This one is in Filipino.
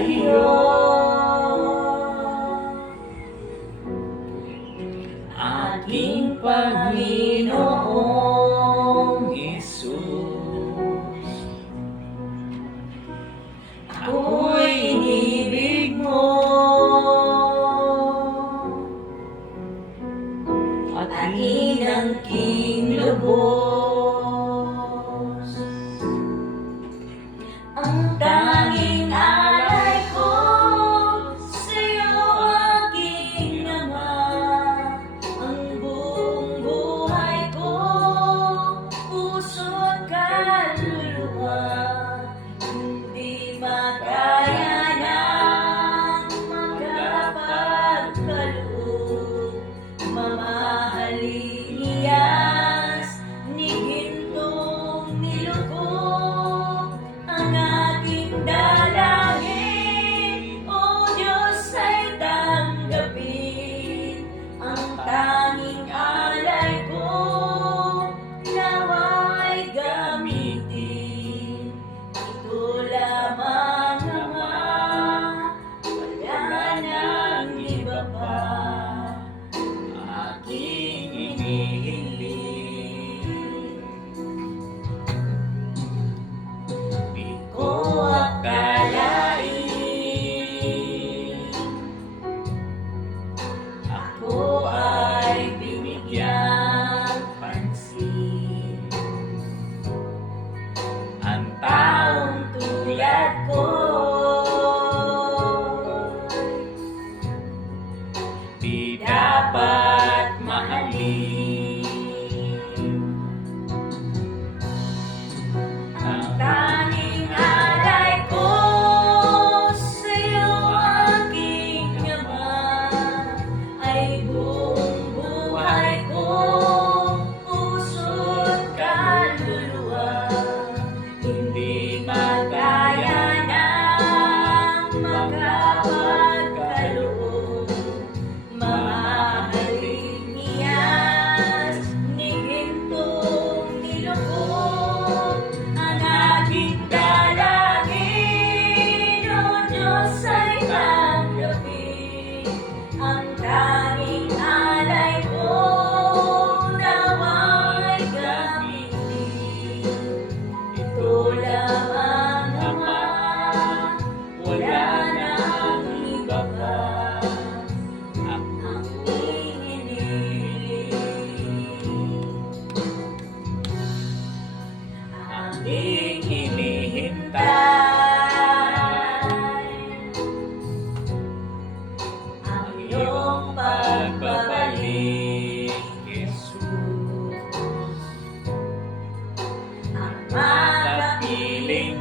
iyo, aking Panginoong Hesus. Ako'y inibig mo at inangking lubos. Ang tanging alay ko sa'yo, aking Ama. Ang buong buhay ko, puso't kaluluwa, hindi makaya ng makapagkaloob. Mamahalin niyas ni gintong nilubog ang aking dalangin. O Diyos, ay tanggapin ang tanging alay ko, nawa'y gamitin. Ito lamang, Ama, wala nang iba pa aking inihiling. Di ko akalain ako ay binigyang pansin. Ang taong tulad ko di dapat mahalin. Ang tanging alay ko sa'yo, aking Ama, ay buong buhay ko, puso't kaluluwa, hindi magaya ng makapagkaloob. Mamahalin niyas ni gintong nilubog ang aking dalangin. O Diyos, ay tanggapin ang tanging alay ko, nawa'y gamitin. Ito lamang, Ama, wala nang iba pa ang inihiling. Aking hinihintay ang iyong pagbabalik, Jesus. Ang makapiling